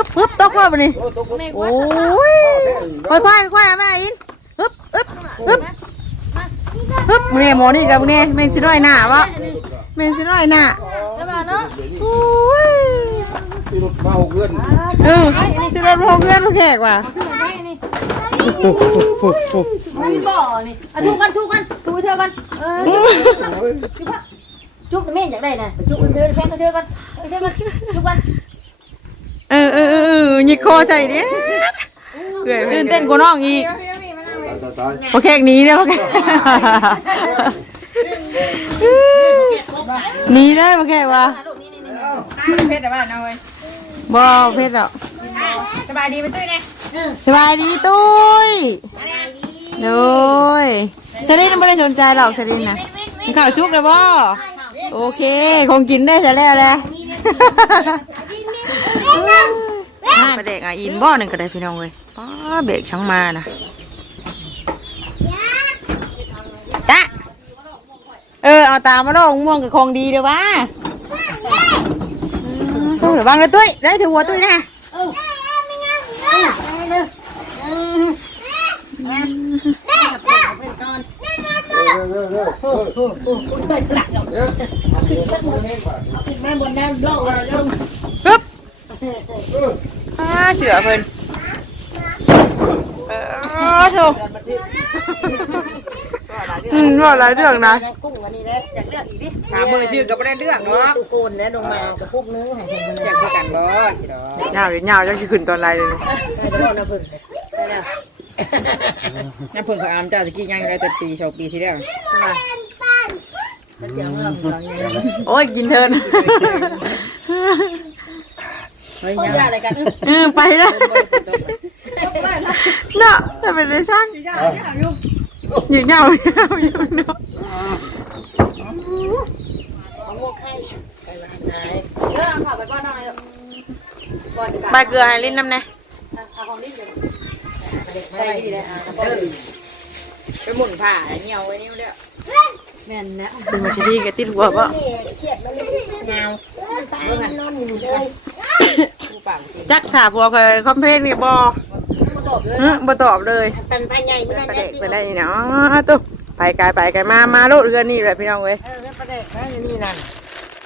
ปึ๊บปึ๊บตกรอบไปนี่โอ้ตกตกโอ้ยค่อยค่อยๆค่อยๆเอาแม่อินปึ๊บปึ๊บปึ๊บปึ๊บมึงเนี่ยหมอนี่กับมึงเนี่ยเมนสิน้อยหน้าวะเมนสิน้อยหน้าแล้วมาเนาะโอ้ยปีรถมาหกเดือนเออสิรถพงเพื่อนมาแขกว่ะมีบ่อนี่อะทุกกันทุกกันทุกเธอกันเออโอ้ยจุ๊บอะจุ๊บแม่อยากได้น่ะจุ๊บเธอแฟนเธอกันเธอกันจุ๊บกัน เออเออเออเออหยิกคอใส่เด้เกิดตื่นเต้นกว่าน้องอีกตายตายพอแขกหนีเนี่ยพอแขกหนีได้พอแขกว่ะเพชรบ้านเอาไว้บ่เพชรหรอกสบายดีไปตุ้ยเนี่ยสบายดีตุ้ยโดยเซรินไม่ได้สนใจหรอกเซรินนะกินข้าวชุกเลยบ่โอเค คงกินได้ซะแล้วแหละ ประเด็กอะอินบ่หนึ่งก็ได้พี่น้องเลยป้าเบรกช่างมานะจ้ะเออเอาตามมาลองม่วงกับคงดีเด้อวะต้องระวังเลยตุ้ยได้ถือหัวตุ้ยนะแม่บนแม่โลกเราลงปึ๊บ อ่าเสือเพิ่นเออโถอืมว่าหลายเรื่องนะกุ้งวันนี้แหละอยากเลือกอีกดิถามมือชื่อกับประเด็นเรื่องเนาะตุโกนแล้วลงมากับพวกนึงให้เห็นมันแจกกันบ่ยาวเดี๋ยวยาวจะสิขึ้นตอนไรเลยได้แล้วนะเพิ่นได้แล้วน้ำเพิ่งเขาอามเจ้าตะกี้ยังได้แต่ปีชปีที่แล้วมันเสียงเริ่มตอนนี้โอ้ยกินเทิน เฮ้ยเขายังอยากอะไรกันเออไปแล้วเนาะจะเป็นไรสร้างหยืนยาวๆอยู่เนาะของโมกให้ไปร้านไหนเลือกข่าวไปบ้านหน่อยก่อนจะกลับใบเกลือให้ลิ้นน้ำแน่เอาของนี่เดี๋ยวไปดีเลยอะไปหมุนผ้าเหี่ยวไว้นิ้วเดียว แม่นนะเป็นมาชิดีกับติดหัวปะเงาตายมันนอนอยู่เลยผู้ปังสิจักฉาพัวเคยคอมเพลนนี่บ่มาตอบเลยเออบ่ตอบเลยเป็นพายใหญ่ไม่ได้ประเด็กไปได้นี่เนาะตุ๊ไปไกลไปไกลมามาโลดเรือนนี่แหละพี่น้องเว้ยเออเป็นประเด็กนะนี่นั่น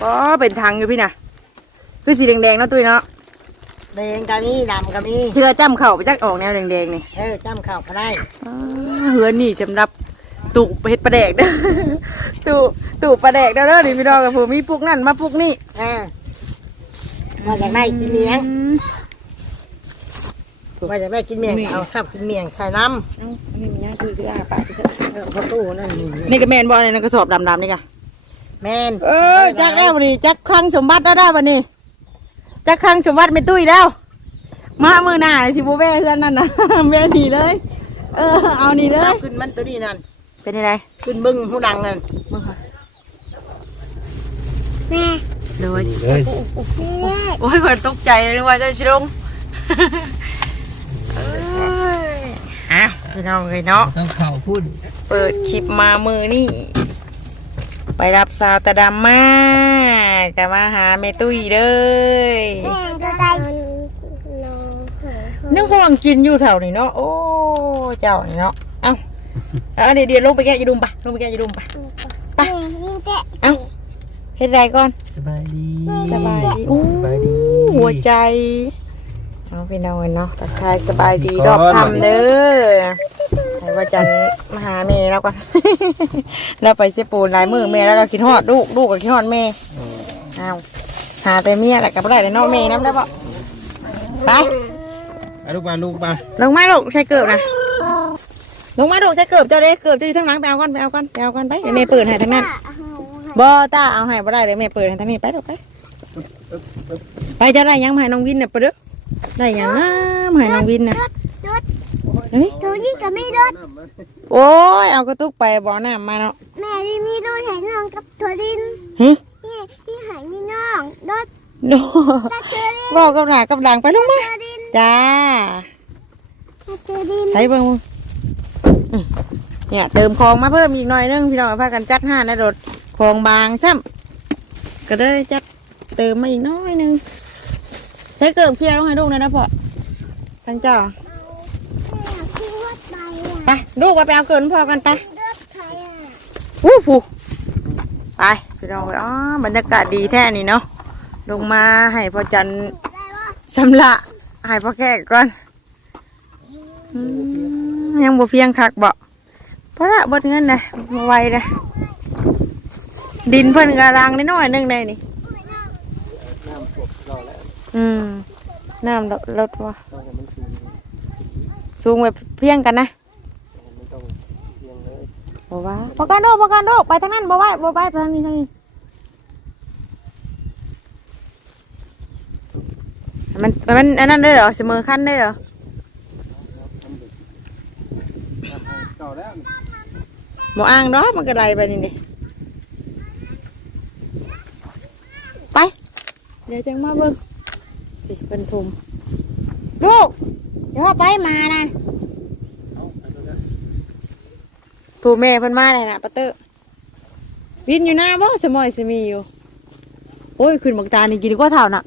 ก็เป็นทางอยู่พี่น่ะคือสีแดงๆเนาะตุ้ยเนาะแดงก็มีดำก็มีเชื่อจ้ำเข่าไปจักออกแนวแดงๆนี่เออจำข่าวก็ได้อ้าเฮือนนี่สำหรับ ตู่เฮ็ดปลาแดกเด้อตู่ตู่ปลาแดกเด้อเด้อนี่พี่น้องกับผมมีปุกนั่นมาปุกนี่อ่ามาจากไหนกินเมียงอืมมาจากไหนกินเมียงเอาซับกินเมียงใส่น้เอ้านี่มีหน้าคือคืออาปากคือำเออประตูนั่นนี่นี่ก็แมนบอลในกระสอบดำๆนี่กะแมนเออจักแล้ววันนี้จักคลังสมบัติได้ได้วันนี้จักคลังสมบัติไม่ตุ้ยแล้ว มามือหน้าสิบูแว่เฮือนนั่นนะแว่หนีเลย เออเอานี่เลยขึ้นมันตัวนี้นั่น เป็นยังไงขึ้นบึ้งหูดังนั่นมึงค่ะแม่เลยเลยโอ้ยคนตกใจเลยว่าจะชิลงเอ้ยอะพี่น้องเลยเนาะ ต้องเข่าพูดเปิดคลิปมามือนี่ ไปรับสาวตาดำมาจะมาหาเมตุ้ยเลยก็ได้นึกห่วงกินอยู่แถวนี้เนาะโอ้เจ้านี่เนาะ เอ้าเอาเดี๋ยวเดี๋ยวลงไปแกะยาดุมปะลงไปแกะยาดุมปะ ไปยิ่งเจ๊เอ้าเฮ็ดไรก่อน สบายดีสบายดีอู้หัวใจเอาพี่น้องเนาะทักทายสบายดีรอบคำเด้อให้ว่าจันมาหาเมย์แล้วก่อนแล้วไปเสยปูนหลายมือเมย์แล้วก็กินฮอดลูกลูกก็กินฮอดเมย์เอาหาแต่เมียแหละกับได้แต่นอกเมย์น้ำได้ปะไปลูกมาลูกมาลงมาลูกใช้เกิบนะ ลงมาลูกใช้เกิบเจ้าเด้เกิบเจ้าอยู่ทั้งหลังไปเอาก่อนไปเอาก่อนไปเอาก่อนไปเดี๋ยวเมย์เปิดให้ทั้งนั้นบ่ตาเอาให้บ่ได้เดี๋ยวเมย์เปิดให้ทั้งนี้ไปลูกไปไปจะได้ยังมาให้น้องวินน่ะปะเด้อได้ยังนะมาให้น้องวินน่ะนี่ตัวนี้ก็ไม่รถโอ้ยเอากระตุกไปบ่อน้ำมาเนาะแม่ที่มีรถหายน้องกับตัวดินฮึนี่ที่หายมีน้องรถโดถ้าเจอดินบอกกับหน้ากับหลังไปลงมาเจอดินจ้าถ้าเจอดินใช้เบิ่งมึงอืม เนี่ยเติมคลองมาเพิ่มอีกหน่อยนึงพี่น้องพากันจัดห้าในรถคลองบางซ้ำก็เลยจัดเติมมาอีกน้อยนึงใช้เกิบเคลียร์ลงให้ลูกนะนะพ่อทังเจ้าอยากกรถไปลูกไปเอาเกินพ่อกันไปอู้หูไปพี่น้องเอ้ยอ๋อบรรยากาศดีแท้นี่เนาะลงมาให้พ่อจันได้ว่ำระให้พ่อแขกก่อนอืม ยังบ่เพียงคักบ่เพราะละบดเงินเลยมาไวเลยดินเพิ่นกำลังน้อยนึงได้นี่อืมน้ำลดลดว่ะสูงแบบเพียงกันนะบ่ว่าพอกันโดพอกันโดไปทางนั้นบ่ไหวบ่ไปทางนี้ทางนี้มันมันอันนั้นได้เหรอเสมอขั้นได้เหรอ เก่าแล้วบ่อ้างดอกมันก็ไล่ไปนี่ดิไป เดี๋ยวจังมาเบิ่งสิเป็นทุมลูก เดี๋ยวเอาไปมานะผู้แม่เพิ่นมาเลยนะปะเตอร์วินอยู่หน้าบ่สมอยสมีอยู่ โอ้ยขึ้นบักตานี่กินก็เท่าน่ะ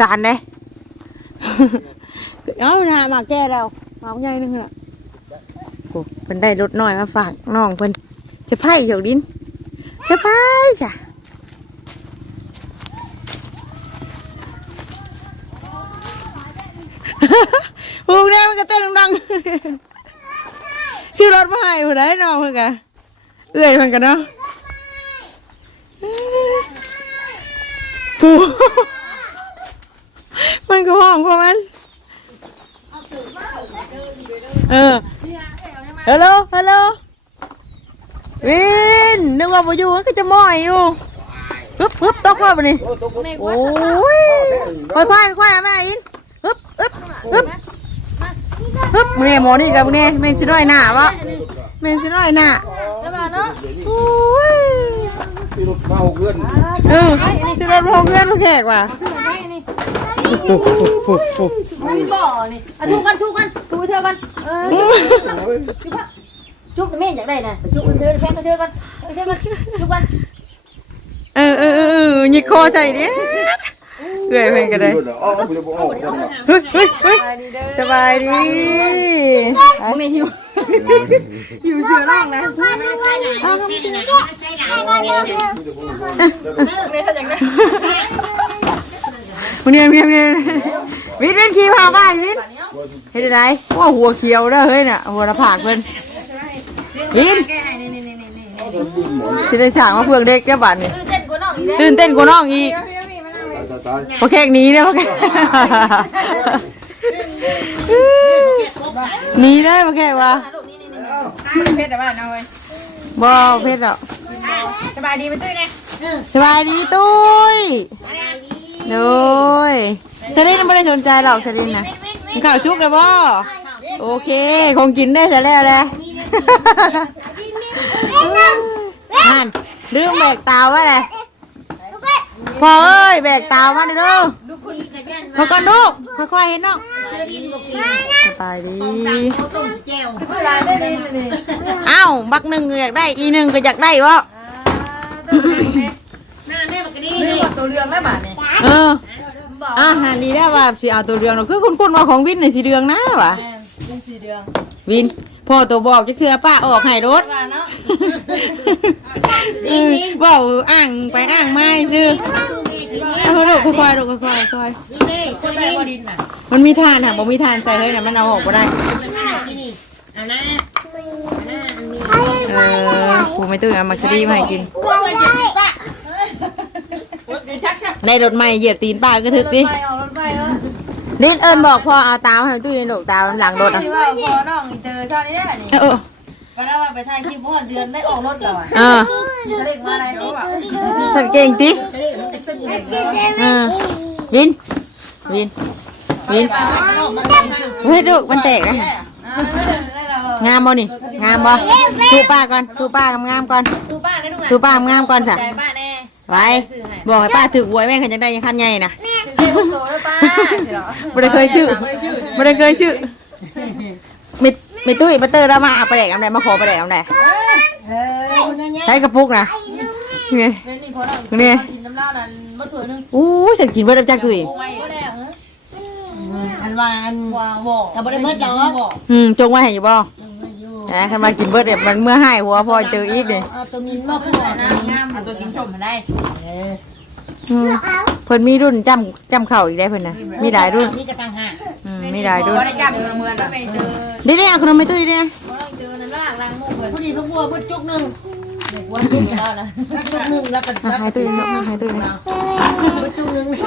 ตาลเด้ เอาหน้ามาแก้แล้วมาใหญ่นึงน่ะ เพิ่นได้รถน้อยมาฝากน้องเพิ่นจะไพ่เหี่ยวดินจะไพ่จ้ะพูกเนี่ยมันก็เต้นดังๆชื่อรถมาให้เพิ่นได้น้องเพิ่นกะเอื้อยเพิ่นกันเนาะปูมันก็ห้องพวกมันเออ ฮัลโหลฮัลโหลวินนึกว่าบ่อยู่ก็จะมอยอยู่ฮึบฮึบตกรอบนี่โอ้ตกโอ้ยค่อยค่อยค่อยๆแม่อินฮึบฮึบฮึบฮึบมึงเนี่ยหมอนี่กับมึงเนี่ยแม่นสิน้อยหน้าวะแม่นสิน้อยหน้าแล้วมาเนาะโอ้ยพี่รถมาหกเดือนเออสิรถพงเพื่อนมาแขกว่ะไม่บ่อนี่อะทุกกันทุกกันทุกเธอกันเออโอ้ยจุ๊บแม่อยากได้นะจุ๊บเธอแฟนเธอกันเธอกันจุ๊บกันเออเออเออยิกคอใส่ดิเอื่อยเพิ่นก็ได้อ๋อไม่ได้บอกออกได้ไมเฮ้ยเฮ้ยเฮ้ยสบายดีมึงนี่หิวอยู่เสือร่องนะมึงเนี่ย มึงเนี่ยมึงเนี่ยวิทย์วิทย์ขี่พาบ้านวิทย์เห็นไหมว่าหัวเขียวเด้อเฮ้ยน่ะหัวละผากเพิ่นวินแกให้นี่นี่นี่นี่นี่สิได้สั่งมาเพื่องเด็กเด้อบ้านนี่ตื่นเต้นกว่าน้องอีกเด้ตื่นเต้นกว่าน้องอีกตายตายพอแขกหนี้เด้อพอแขกหนีได้พอแขกว่าเพชรบ้านเอาไว้บ่เพชรหรอกสบายดีไปตุ้ยเนี่ยสบายดีตุ้ย โดยสลินไม่ได้สนใจหรอกสลินนะข้าวชุกเลยบ่โอเค คงกินได้เสร็จแล้วแหละนั่นลืมแบกเตาว้เลยพอเอ้ยแบกเตามาเด้อพอก่อนลูกค่อยๆเห็นน้องสบายดีลายได้ดีนี่เอ้าบักหนึ่งอยากได้อีหนึ่งก็อยากได้วะหนี่ว่าตัวเรืองแล้วบาดนี่ เอออะหันดีได้ว่าสิเอาตัวเรืองเนาะคือคุณคุณว่าของวินในสีเรืองนะวะเป็นสีเรืองวินพ่อตัวบอกจะเชื่อป้าออกให้รถว่าเนาะเออเว่าอ้างไปอ้างไม่ซื้อเอาลูกค่อยๆลูกค่อยๆค่อยคนได้บ่ดินน่ะๆมันมีทานค่ะบ่มีทานใส่เฮ้ยน่ะมันเอาออกบ่ได้เออผูไม่ตื้อเอามาชดีมาให้กิน ได้รถใหม่เหยียบตีนป้าก็ถึกดิไปเอารถไปเออลิ้นเอิญบอกพ่อเอาตามให้ตู้เย็นดอกตามหลังรถอะที่ว่าพอน้องเจอชอบนี้ได้นี่เออก็ได้ว่าไปถ่ายคลิปพอเดือนได้ออกรถแล้วอะเออเรียกมาอะไรเขาบอกฉันเก่งติเออวินวินวินเฮ้ยดูมันแตกนะงามบ่นี่งามบ่ตูป้าก่อนตูป้างามๆก่อนตูป้าได้ทุกหตูป้างามๆก่อนสะใจป้าแน่ไว้ บอกให้ป้าถือหวยแม่งเขาจะได้ยังคันใหญ่นะเต้นโตแล้วป้าสิเหรอไม่ได้เคยชื่อไม่ได้เคยชื่อไม่ไม่ตุ้ยมาเตอร์แล้วมาเอาไปแดกน้ำแดงมาขอไปแดกน้ำแดงใช้กระปุกนะนี่ไงเรนนี่พอน้องกินน้ำเหล้านั้นบ่มาถั่วนึงโอ้ยฉันกินเบิดแล้วจักตุ้ยโอ้ยก็ได้เหรออันว่าอันว้าวบอกเอาบ่ได้เบิดดอกอืมจงไว้ให้อยู่บ่นะคันมากินเบิดเนี่ยมันเมื่อให้หัวพอเจออีกเลยเอาตัวมินบ่คือว่าตัวมินเอาตัวกินชมมาได้เอออืมเพิ่นมีรุ่นจำจำเข่าอีกได้เพิ่นนะมีหลายรุ่นนี่ก็ตั้งห้าอืมมีหลายรุ่น บ่ได้จับอยู่เมืองไม่เจอเดี๋ยวๆเอาขนมไปตุ้ยเด้อบ่ได้เจอนั่นล่างล่างมุกเพิ่นผู้ดีพวกบัวบ่จุกนึงวันกินแล้วนะจุกนึงแล้วก็อะให้ตุ้ยเนาะให้ตุ้ยนะบ่จุกนึงหั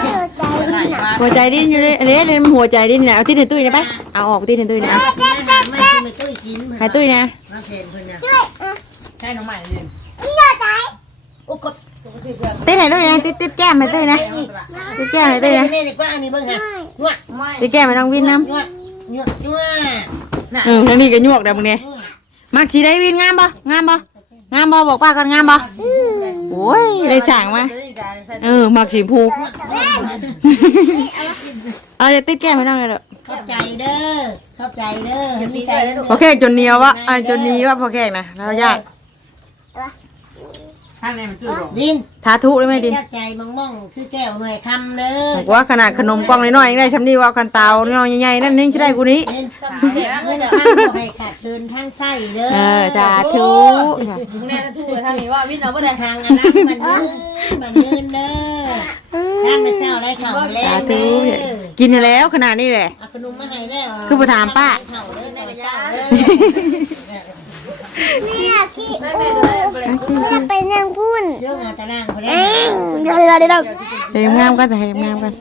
วใจไหนมาหัวใจดิ้นอยู่เลยอันนี้เนี่ยมันหัวใจดิ้นนะเอาที่เห็นตุ้ยนะไปเอาออกที่เห็นตุ้ยนะอาหารไม่กินไม่ตุ้ยกินให้ตุ้ยนะมาเพลนเพิ่นน่ะใช่น้องใหม่เลยโอ้กด ติดให้ตุ้ยนะติดติดแก้มให้ตุ้ยนะติดแก้มให้ตุ้ยนะแม่ดีกว่าอันนี้เบิ่งฮะยั่วไม่ติดแก้มให้น้องวินน้ยั่วยั่วยั่วน่ะำเออทางนี้ก็ยวกได้มึงเนี่ยมักสีได้วินงามบ่งามบ่งามบ่บอกป้าก่อนงามบ่โอ้ยเลยสั่งมาเออมักสีชมพูเอาจะติดแก้มให้น้องเลยเด้อขอบใจเด้อขอบใจเด้อนี่ใส่แล้วพอแขกจนเหนียววะอ่าจนเหนี้วะพอแขกนะเรายาก ข้างในมันจืดหรอดินทาทุได้ไหมดิขอบใจมองมองคือแก้วหน่วยคำเด้อบอกว่าขนาดขนมกล่องน้อยๆยังได้ชำนีว่ากันเตาน้อยใหญ่ๆนั่นนี่จะได้กูนี้ดินสมัยเด็กเงิเงินนทางบ่ให้ขาดเกินทางไส้เด้อเออสาธุมึงแน่ทู่ทางนี้ว่าวินเอาบ่ได้ทางอันนั้นมันยืนมันยืนเด้อถ้าไม่เช้าได้เข่าแล้สาวธุเด้อกินแล้วขนาดนี้แหละ เอาขนมมาให้แล้วคือบ่ถามป้า เข่าเด้อในกระเช้าเด้อ ไม่อยากที่ไม่ไม่ได้บ่ได้จะไปนั่งพุ่นเรื่องเอาตารางคนเอนี้งเดี๋ยวเดี๋ยวเดี๋ยวเห็นงามกันจะเห็นงามกัน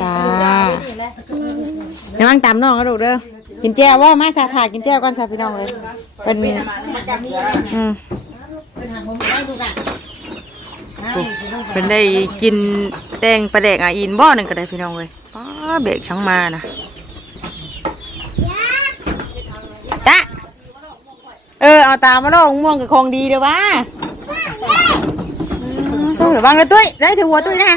จ้านี่แหละเดี๋ยวนั่งตามน้องก็ดูเด้อกินแจ่วว่ามาสาถากินแจ่วก่อนสาพี่น้องเลยเป็นมีมันจะมีอะไรนะอืมเป็นหางผมได้ทุกอย่างเป็นได้กินแตงปลาแดกอะอินบ่หนึ่งก็ได้พี่น้องเลยป้าเบรกช่างมานะจ้ะ เอาตามาลองม่วงกับคงดีเด้อวะเออระวังเลยตุ้ยได้ถือหัวตุ้ยนะ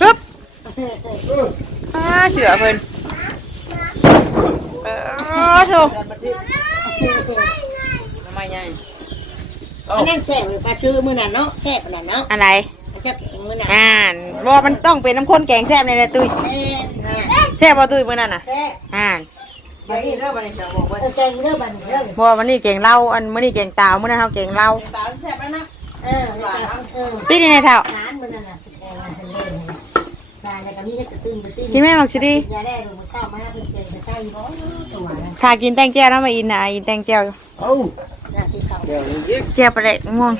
ปึ๊บอ่าเสือเพิ่นเออโถทำไมใหญ่ อันนั้นแซ่บเลยปลาชื่อมือนั่นเนาะแซ่บนั่นเนาะอะไรเจ้าแข็งมือนั่นอ่านบ่มันต้องเป็นน้ำข้นแกงแซ่บในแหละตุ้ยแซ่บนะแซ่บบ่ตุ้ยมื้อนั้นน่ะแซ่บอ่านบ่ได้เริ่มบ่ได้จะบอกว่าเอาใจเด้อบัดนี้เด้อบ่วันนี้แกงเหล้าอันมื้อนี้แกงตาวมื้อนั้นเฮาแกงเหล้าสาวแซ่บแล้วนะเออเออพี่นี่ในเท่าร้านมือนั่นน่ะแข็งนั่นเลยได้แล้วก็มีก็ตึ้งตึ้งกินแม่มักสิดียาได้ดูมือชอบมาเป็นเกงใกล้บ่ตัวนะถ้ากินแตงแจ่วนะมาอินน่ะอินแตงแจ่วอยู่ เอ้าหน้าที่ เขาเดี๋ยวนี้แจ่วปลาแดกม่วง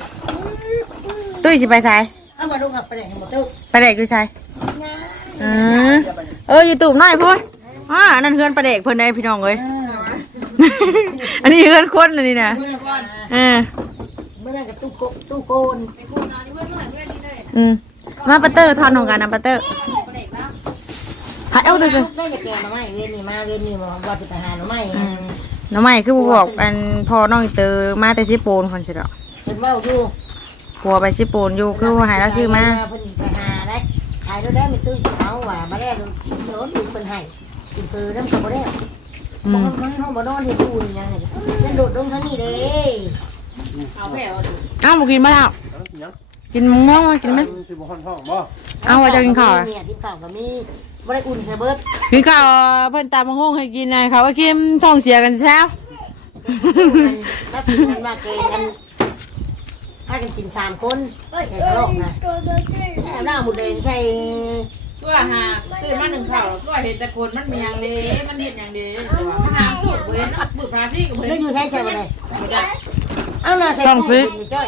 ตุ้ยสิไปไสเอามาดูกับไปเลยหมดตู้ปลาแดกอยู่ไสอือเอออยู่ตูบน้อยพุ่นอ่าอันนั้นเฮือนปลาแดกเพิ่นได้พี่น้องเอ้ยอันนี้เฮือนคนอันนี้น่ะเออเมื่อนั้นกับตู้โกตู้โกนอืมมาปัตเตอร์ทอนของกันนะปัตเตอร์หาเอาตัวตัวได้จะแกงหน่อไม้เว้นนี่มาเว้นนี่บ่ว่าสิไปหาหน่อไม้ น้องใหม่คือบ่บอกอันพอน้องอีเตอร์มาแต่สิโปนคนสิดอกเพิ่นเว้าอยู่ผัวไปสิโปนอยู่คือว่าหายแล้วซื้อมาเพิ่นไปหาได้ขายแล้วได้มีตู้สิเอาว่ามาได้โดนดูเพิ่นให้กินคือน้ำกับบ่ได้อืมันมมันเฮาบ่นอนเฮ็ดดูนี่ยังไงเล่นโดดลงทางนี้เด้เอาแผ่วเอ้าบ่กินบ่แล้วยังกินมะม่วงมากินไหมสิบ่ค่อนท้องบ่เอาว่าจะกินข้าวอะเนี่ยกินข้าวก็มี บ่ได้อุ่นแค่เบิดกินข้าวเพิ่นตามมะม่วงให้กินนะเขาว่ากินท้องเสียกันเช้าแล้วมันว่าเกงกันถ้ากันกินสามคนเฮ้ยโลกนะตัวตัวตัวแค่หน้าหมูแดงใส่ตัวหาตื่นมาหนึ่งข่าวก็เห็นแต่คนมันมีอย่างเด้มันเห็นอย่างเด้มันหามสุดเว้นบึกพาที่กับเว้แล้วนอยู่ใช้ใจบ่ได้บ่ได้เอาหน้าใส่ตู้กินนี่จ้อย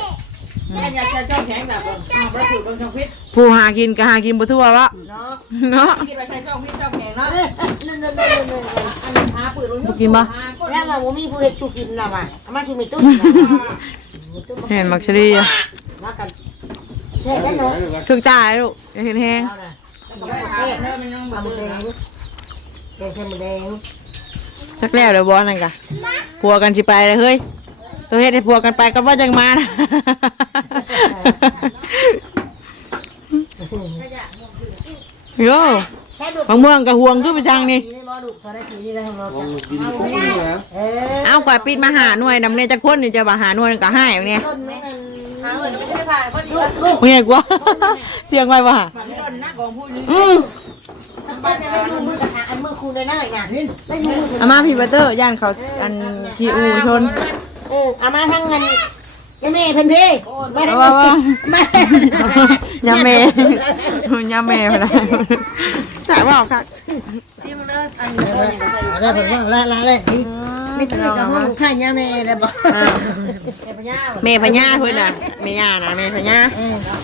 แม่อยากจะจ้องแข็งแบบเอาประตูตรงช่องพิษผู้หากินก็หากินบ่ทั่ววะเนาะเนาะกินไปใช้ช่องพิษช่องแข็งเนาะนั่นๆๆอันนี้หาปืนลงๆแล้วว่าบ่มีผู้เฮ็ดชูกินล่ะว่ะเอามาชูมีตู้เห็นมักชรีอะมากันแช่ได้เนาะถึกตายลูกอย่าเห็นแฮงเอาน่ะเธอมันยังเอาหบ่มูแดตื่นงแกงใส่หมูแดงจักแล้วเดี๋ยวบ่นั่นกะผัวกันสิไปเลยเฮ้ย ตัวเฮ็ดให้ผัวกันไปก็บ่จังมานะ โย่มะม่วงกับห่วงคือไปช่างนี่กินกุ้งนี่นะเอากว่าปิดมาหาหน่วยนำเนี่ยจะคนนี่จะมาหาหน่วยก็ให้อย่างเนี้ยหาเงินไม่ได้ผ่านคนเดียวเมียกว่า เสียงไว้บ่ฮะมันโดนนักของผู้นี้อืมอามาพี่บัตเตอร์ย่านเขาอันที่อูชน เออเอามาทั้งเงินยาแม่เพิ่นเพ่มาเอาทั้งว่าเงินว่าแม่ยาเมยาเมไปเลยแต่ว่าค่ะที่มันเลิกอันนี้ได้เพิ่นว่าละละเลยไม่ตื้อกับห้องข้ายาแม่ได้บ่เป็นปัญญาเมพญาเพื่อนน่ะเมย่านะเมพญา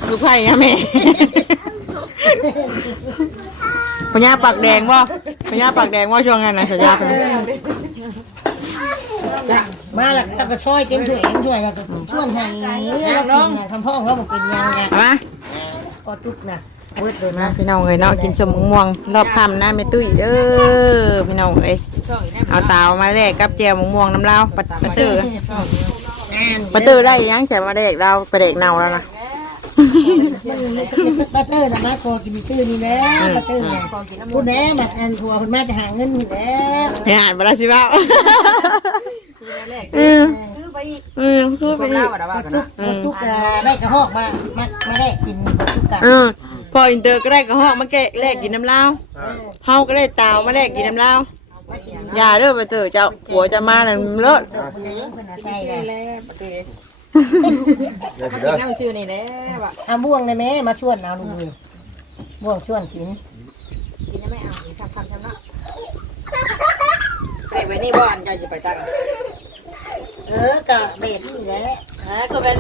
ลูกไผ่ยาเมพญาปากแดงว่าพญาปากแดงว่าช่วงนั้นนะสัญญาเป็น มาละแล้วก็ช่วยเต็มถ้วยเองถ้วยแล้วก็ชวนให้เรากินน่ะทำพ่อเขาบ่กินยังไงเอามาก็จุกน่ะเบิดเลยมานะพี่น้องเอ้ยเนาะกินสมม่วงรอบค่ำนะแม่ตุ้ยเด้อพี่น้องเอ้ยเอาตาวมาแลกกับแจวมะม่วงน้ำเล้าวปะปะตื้อปะตื้อได้ยังแจวมาแลกเราไปแลกเนาแล้วนะบัตเตอร์นะมาขอกินชื่อนี่แหละบัตเตอร์เนี่ยพูดแน่บัตรอันทัวร์คนมาจะหาเงินนี่แหละเฮ้ยอ่านบาลาชิบ้าอืมซื้อไปอีกอืมคือไปอีกจุกจุกได้กระหอกมามามาได้กินจุกกันอืมพออินเตอร์ก็ได้กระหอกมาแกะแลกกินน้ำเหล้าเฮาก็ได้ตาวมาแลกกินน้ำเหล้าอย่าเด้อไปเตอเจ้าผัวจะมานั่นเลิศใช่เลยเดี๋ยวเด้อน้ำชื่อนี่แหละว่ะเอาบ่วงเลยแม่มาชวนเอาลูกนี่บ่วงชวนกินกินไม่เอาทำทำทำเนาะใส่ไว้นี่บ้านใจจะไปตัดเออกะเบ็ดนี่แหละอ่าก็เป็น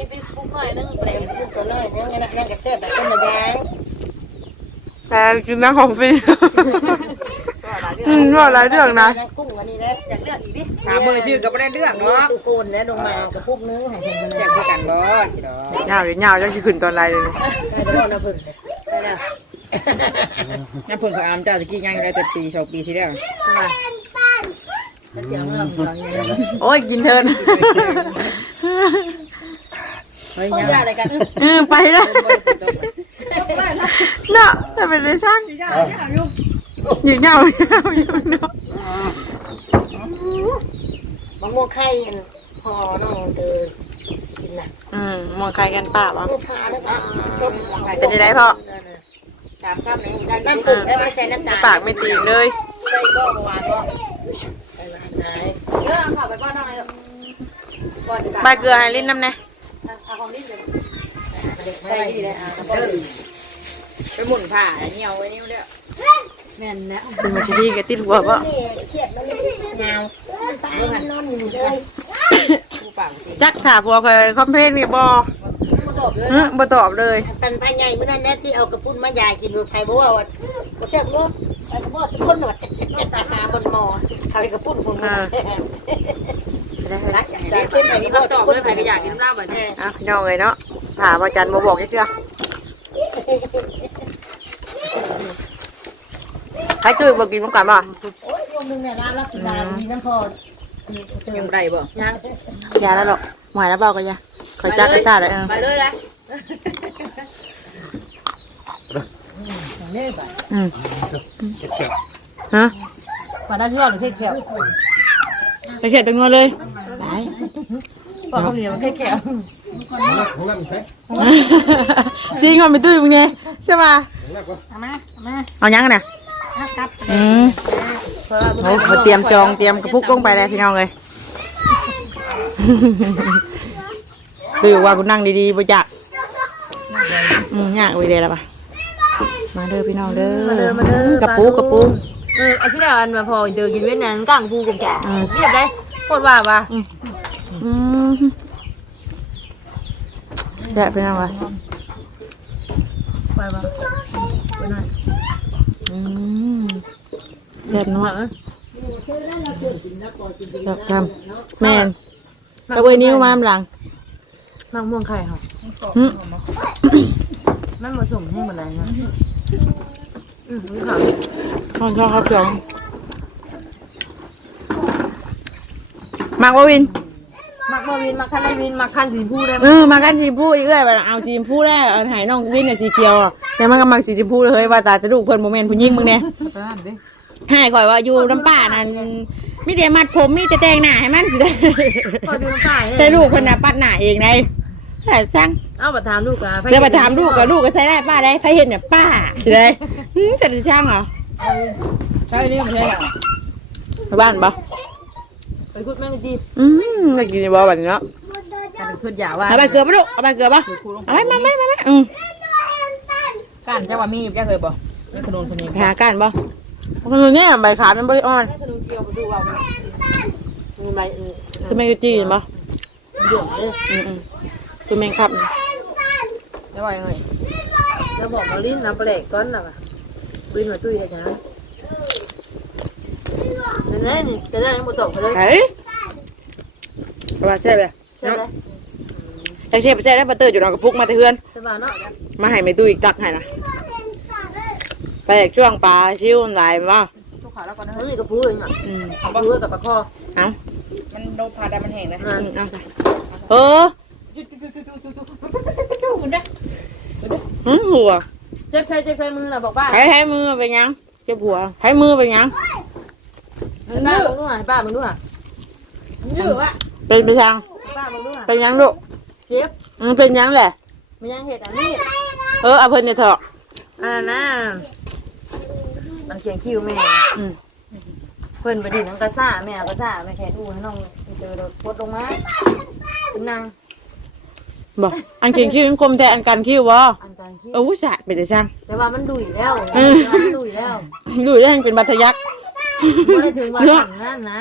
มีปิ๊กปุ๊กหน่อยนึงเปรเบ็ดตัวน้อยเนี่ยนั่นนั่นกระเซ็บแบบต้นมะยางแต่กินน้ำของฟรีอืมว่าหลายเรื่องนะกุ้งอันนี้แหละอยากเลือกอีกดิถามมือชื่อกับประเด็นเรื่องเนาะตุกโกนแล้วลงมากระปุกนึงให้เห็นมันแจกกันบ่สิดอกยาวเดี๋ยวยาวจะขึ้นตอนไรเลยได้แล้วนะเพิ่นไปแล้ว น้ำเพิ่งเขาอามเจ้าตะกี้ยังได้แต่ปีสองปีที่แล้วมันเสียงเงินตอนนี้โอ้ยกินเทินเฮ้ยเลืยัองกอะไรกันเออไปแล้วเนาะแต่เป็นไรสร้างอยู่เงาอยู่เนาะมะม่วงไข่พอน้องเตอกินน่ะอืมมองใครกันป่าวะ ลูกค้าแล้วก็เป็นยังไงพ่อ สามข้ามนี้ได้น้ำผึ้งได้ไม่ใส่น้ำตาลปากไม่ตีงเลยได้ก็เมื่อวานก็ไปร้านไหนเยอะข่าวไปบ้านทำไมบ้านใบเกลือไฮลิ้นน้ำแน่เอาของดิ้นเลยได้ดีเลยอะไปหมุนผ้าเหี่ยวไว้นิ้วเด้อแม่นนะคุณมาชิดีกับติดหัวป่ะนี่เครียดมันเงาตายมันนอนอยู่เลยผู้ปากสิจักขาผัวเคยคอมเพลนนี่บอ ตอบเลยฮะบ่ตอบเลยกันพายใหญ่เมื่อนั้นแน่ที่เอากระปุ้นมายายกินดูไทยบอกว่าว่าก็เชื่อรู้ไอ้กระบอกทุกคนหนวดตาหาบนมอเขากระปุ้นคนมันรักจากขึ้นไปนี่นี่มาตอบเลยใครก็อยากกินน้ำลาบแบบนี้อะพี่น้องเลยเนาะถามอาจารย์บ่บอกจักเชื่อใครคือบอกกินพร้อมกันป่ะโอ้ยรวมหนึ่งเนี่ยร้านรับกี่บาทมีน้ำพอยังได้บ่ยังยาแล้วหรอกหมายแล้วบอกกันยา คอยจ้ากระชาเลยเออไปเลยนะอืมฮะมาได้เที่ยวหรือเที่ยวไปเขียนตัวงัวเลยไปบอกเขาเรียนมันแค่แก้วซิงเอาไปตุ้ยมึงเนี่ยใช่ป่ะเอามาเอามาเอายังน่ะเอากลับอืมโอ้เขาเตรียมจองเตรียมกระปุกลงไปเลยพี่น้องเลย คือว่ากูนั่งดีๆบ่จักอืมยากไปเลยละป่ะมาเด้อพี่น้องเด้อกระปุกกระปุกเอออาทิตย์แล้วอันมาพอเดินกินเวียดนามก้างปูกับแก่เรียบได้โคตรว่าว่ะอืมแดดเป็นยังไงไปว่ะอืมแดดนัวแดดจำแมนกระเบยนิ้วมาหลัง มะม่วงไข่ค่ะหึมันผสมให้หมดเลยนะอืมนี่ค่ะห้องช่องเขาจองมากว่าวินมักมาวินมักคันไอวินมักคันสีผู้ได้เออมากันสีผู้อีกเอ้ยไปเอาสีผู้ได้เอาหายน้องวินเนี่ยสีเขียวอะแล้วมันก็มักสีชมพูเลยว่าตาจะลูกเพิ่นโมเมนต์ผู้หญิงมึงเนี่ย ไปนั่นดิให้ก่อยว่าอยู่น้ำป่านั่นมีแต่มัดผมมีแต่แต่งหน้าให้มันสิได้พอดูน้ำตาแต่ลูกเพิ่นน่ะปัดหน้าเองได้ แต่สร้างเอามาถามลูกอะเดี๋ยวมาถามลูกกับลูกก็ใช้ได้ป้าได้ใครเห็นเนี่ยป้าสิได้หืมจะได้ช่างเหรอใช่นี่ไม่ใช่อะไปบ้านปะไปพูดแม่ไม่ดีอืมน่ากินอยู่บ่แบบนี้เนาะการพูดอย่าว่าเอาไปเกลือปะลูกเอาไปเกลือปะเอาไปมาไม่มาไม่อืมการเจ้าว่ามีแกเคยบอกนี่ขนมคนนี้ไปหากันปะคนนี้เนี่ยใบขามันบริอ่อนขนมเกี๊ยวไปดูเอามีใบอื่นคือแมงกะจีนปะหยงเลย อืมอืมคือแมงครับแล้วว่ายังไงแล้วบอกมาลิ้นน้ำปลาแดกก้อนน่ะบินมาตุ้ยให้ฉันนั่นแหละนี่จะได้ยังบ่ตกเลยเฮ้ยว่าใช่เลยใช่ไหมแต่เชฟใช่ได้บัตเตอร์อยู่นอกกระปุกมาแต่เพื่อนใช่ป่ะเนาะมาให้ไม่ตู้อีกตักให้นะไปแอกช่วงปลาชิวหลายมั้งทุกขาแล้วก่อนนะเฮ้ยกระพุ้งอะอืมกระพุ้งกับปลาคอเอามันโดนผ่าได้มันแห้งนะอืมเอาไปเออ คุณได้หืมหัวเจ็บใช้เจ็บใช้มือน่ะบอกป้าให้ให้มือไปยังเจ็บหัวให้มือไปยังป้ามึงด้วยป้ามึงด้วยยืดวะเป็นไปทางป้ามึงด้วยเป็นยังลูกเจ็บอืมเป็นยังแหละมันยังเห็ดอันนี้เออเอาเพิ่นเนี่ยเถอะอันนั้นนะมันเขียนคิวแม่อืมเพิ่นไปดิน้องกระซ่าแม่เอากระซ่าแม่แค่ดูให้น้องเจอโดดพดลงมาเป็นนาง บอกอันเขียนคิ้วมันคมแต่อันกันคิ้วบ่อันกลางคิวเออผู้ชายเป็นแต่ช่างแต่ว่ามันดุยแล้วอืมมันดุยแล้วดูได้เป็นบัตรยักษ์ไม่ได้ถึงวันนั้นนะ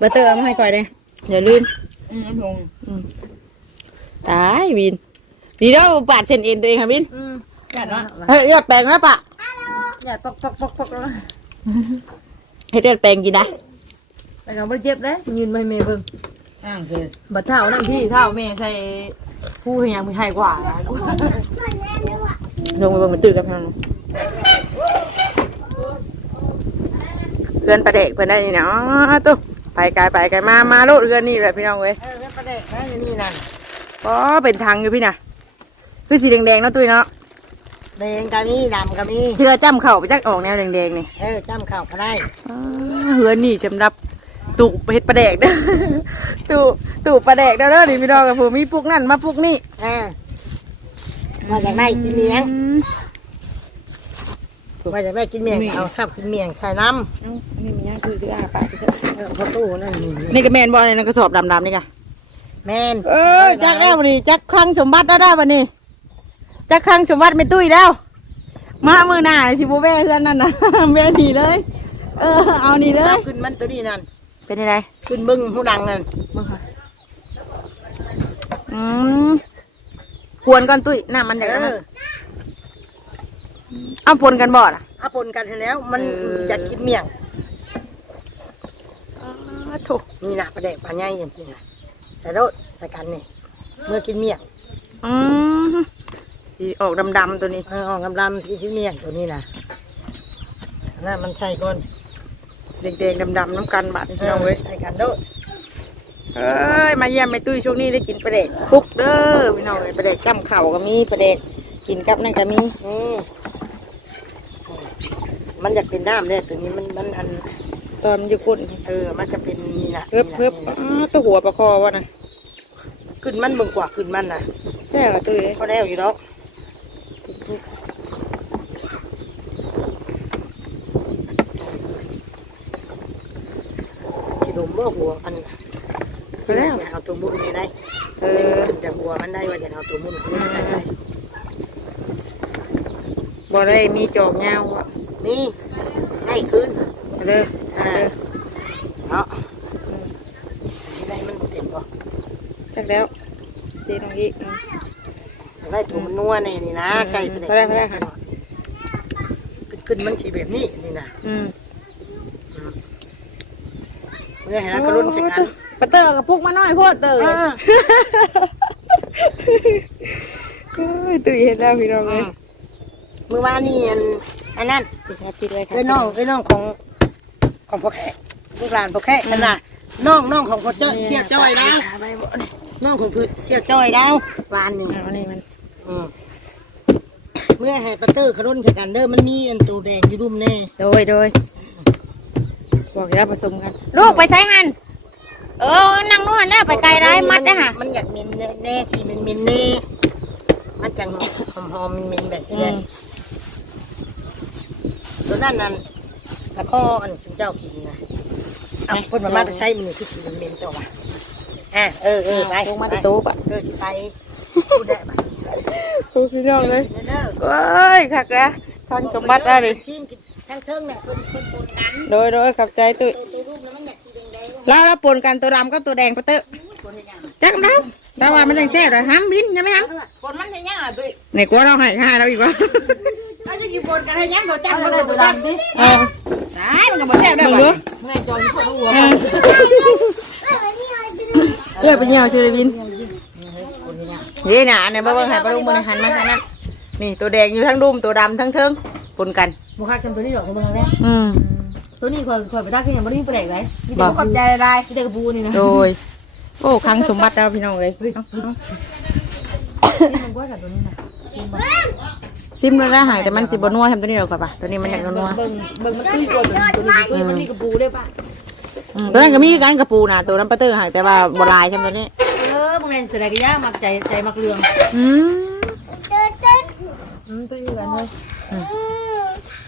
บัตเตอร์เอามาให้ก่อยเลยอย่าลืมอืมลงตายวินดีแล้วปาดเส้นเอ็นตัวเองค่ะวินอืมจัดเนาะเฮ้ยเลือดแปลงแล้วปะอย่าปอกปอกปอกปอกแล้วให้เลือดแปลงกินนะแต่ก็ไม่เจ็บเลยยืนไม่เมย์เบิ่ง อ่างคือบัดเท้านั่นพี่เท้าแม่ใส่ผู้ให้ยังไม่ให้กว่าลงไปเบนมันตื่นกับพังเพื่อนประเด็กเพื่อนได้นี่เนาะตุ๊ไปไกลไปไกลมามาโลดเรือนนี่แหละพี่น้องเว้ยเออแม่ประเด็กนะนี่นั่นก็เป็นทางอยู่พี่น่ะคือสีแดงๆเนาะตุ้ยเนาะแดงก็มีดำก็มีเชื่อจ้ำเข่าไปจักออกแนวแดงๆนี่เออจำข่าวก็ได้อ้าเฮือนนี่สำหรับ ตู่เฮ็ดปลาแดกเด้อตู่ตู่ปลาแดกเด้อเด้อนี่พี่น้องกับผมมีปุกนั่นมาปุกนี่อ่าว่าจะได้กินเมียงอืมว่าจะได้กินเมียงเอาซับกินเมียงใส่น้เอ้าอันนี้มีย่างคือคืออาปากเถอะำเออพอตู้นั่นนี่นี่ก็แมนบอลในกระสอบดำๆนี่กะแมนเออจักแล้ววันนี้จักครั้งสมบัติได้ได้วันนี้จักครั้งสมบัติไม่ตุ้ยแล้ว มามือหน้าสิบูแว่เฮือนนั่นนะแว่หนีเลย เออเอานี่เลยขึ้นมันตัวนี้นั่น เป็นยังไงขึ้นบึ้งหูดังนั่นอืมกวนก่อนตุ้ยหน้ามันเอเดี๋ยวนะอเอาพลกันบอดอะเอาปนกันให้แล้ว มันเอออยากกินเมียง อ้าถูกนี่นะประเด็กปลาใหญ่อย่างนี้นะแต่โดดใส่กันนี่เมื่อกินเมียงอืมสีออกดำๆตัวนี้ เออออกกำลังที่กินเมียงตัวนี้นะน่ามันใช่ก่อน แดงๆดำๆน้ำกันบาดนี่เอพี่น้อองเว้ยใส่กันโดดเอ้ยมาเยี่ยมแม่ตุ้ยช่วงนี้ได้กินปลาเด็กปุกเด้อพี่น้องเอ้ยปลาเด็กจ้ำเข่าก็มีปลาเด็กกินกับนั่นก็มีนี่มันอยากเป็นน้ำเนี่ยตัวนี้มันมันอันตอนอยู่ก้นเออมันจะเป็นนี่นะเพิ่บเพิ่บนี่นะอ้าตัวหัวปลาคอวะนะขึ้นมันเบิ่งกว่าขึ้นมันนะแค่ละตุ้ยพอแล้วอยู่ดอก ที่ดมว่าหัวอันไปแล้วจะเอาตัวมุนนี่ได้เอเอออขึ้นแต่หัวมันได้ว่าจะเอาตัวมุนขึ้นใช่ไหมบ่ได้มีจอกยาวอะนี่ง่ายขึ้นเอาเด้ออ่าเอาเด้อเนาะที่ได้มันบ่เต็มบ่จักแล้วเจ๊น้องอีกอืมได้ตัวมันนัวในนี่นะใช่ไปไปแล้วไปแล้วค่ะขึ้นขึ้นมันสีแบบนี้นี่นะอืม เมื่อให้นักกระลุ่นใส่กันปลาเตอร์กับพุกมาหน่อยโพดเตอร์เออเตุ้ยเห็นแล้วพี่น้องเลยเมื่อวานนี่อันอันนั้นปิดครับปิดเลยครัไอ้น้องไอ้น้องของของพ่อแขกลูกหลานพ่อแขกนั่นน่ะน้องน้องของพ่อเจ้าเสียจ้อยดาวนี่ยน้องของคือเสียจ้อยดาววานหนี่เอานี่มันเมื่อให้ปัตเตอร์ขรุ่นใส่กันเด้อมันมีอันตูแดงอยู่รุ่มแน่โดยโดย บอกให้เราผสมกันลูกไปใช้หันเออนั่งนู่นแล้วไปไกลไรมัดได้ค่ะมันอยากมินแน่ๆที่มันมินแน่มันจังหอมหอมมินมินแบบนี้แหละตัวนั้นนั่นตะข้ออันที่เจ้ากินนะเอาคนมามาจะใช้มันนี่คือสีมันมินตัววะอะเออเออไปลงมาที่ตู้ปะเออสิไปพูดได้ปะพูดพี่น้องเลยกินเด้อเว้ยคักนะทางสมบัติได้เลยชิมกิน ทั้งเทิงเนี่ยคนคนปนกันโดยโดยขับใจตุ้ยตัวตัวรูปแล้วมันอยากสีแดงแดงแล้วเราปนกันตัวดำก็ตัวแดงปะเตอะจักน้ำแต่ว่ามันยังแซ่บเลยห้ามบินใช่ไหมห้ามคนมันเห็นยังล่ะตุ้ยไหนกลัวเราให้ค่าเราอีกวะมันจะอยู่ปนกันให้ยังตัวจัจับบมันเลเลยยตัตัววดดำดิเออได้มันก็บ่แซ่บได้มึงบ่ดูเมื่อจอยคนหัวเออเลือกไปเหี่ยวเชลวินนี่นะเนี่ยเบิ่งให้ปลาลุงมือในหันมาทางนั้นนี่ตัวแดงอยู่ทั้งดุมตัวดำทั้งเทิง ปนกัน บุคักจำตัวนี้หรอกคนเมืองแรกอืมตัวนี้คอยคอยไปตักที่ยังไม่ได้มีประเด็กไรมีบแต่อกขอบใจได้มีแต่กระปูนี่นะโดย โอ้ครั้งสมบัติแล้วพี่น้องเลยเอาเอานี่มันก็จากตัวนี้นะซิมแล้วได้หายแต่มันสิบนัวทำตัวนี้เดียวกันปะตัวนี้มันอยากนัวเบิ่งเบิ่งมันตื้อกว่าตัวนี้ตัวนี้มันมีกระปูได้ปะอืมตัวนั้นก็มีกันกระปูนะตัวนั้นปลาเตอร์หายแต่ว่าบลายทำตัวนี้ เออมึงเล่นแสดงกันยามักใจใจมักเรืองอืม อืมตัวอยู่กันเลย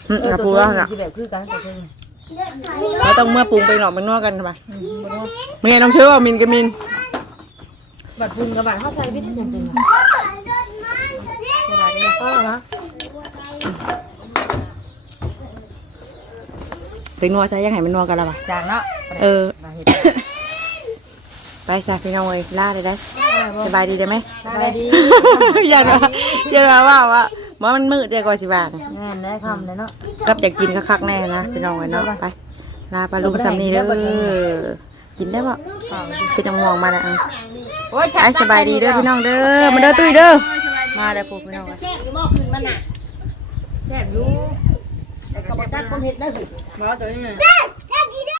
อืมกระปูแล้วน่ะคือแบบคือกันแต่คือเราต้องเมื่อปรุงไปหน่อยมันนัวกันใช่ปะเมียน้องเชื่อว่ามินกับมินบัดบุญกับบัดเขาใส่พิษจริงๆอะสบายดีก็นะเป็นนัวใช่ยังไงมันนัวกันแล้วปะ จางเนาะเออไปซะพี่น้องเลยล่าเลยได้สบายดีได้ไหมสบายดี อย่าว่าอย่าว่าว่า ว่ามันมืดเดียวก่อนสิบาทเนี่ยแน่นได้คำเลยเนาะกับอยากกินคักๆแน่นะพี่น้องเลยเนาะไปลาปลาลุงสำนีเด้อกินได้ป่ะเป็นน้ำมองมาแล้วอะโอ้ยไอ้สบายดีเด้อพี่น้องเด้อมาเด้อตุ้ยเด้อมาเด้อพวกพี่น้องแซ่บอยู่บ่ขึ้นมันน่ะแซ่บอยู่แต่ก็บ่ตักผมเฮ็ดได้คือมาตัวนี้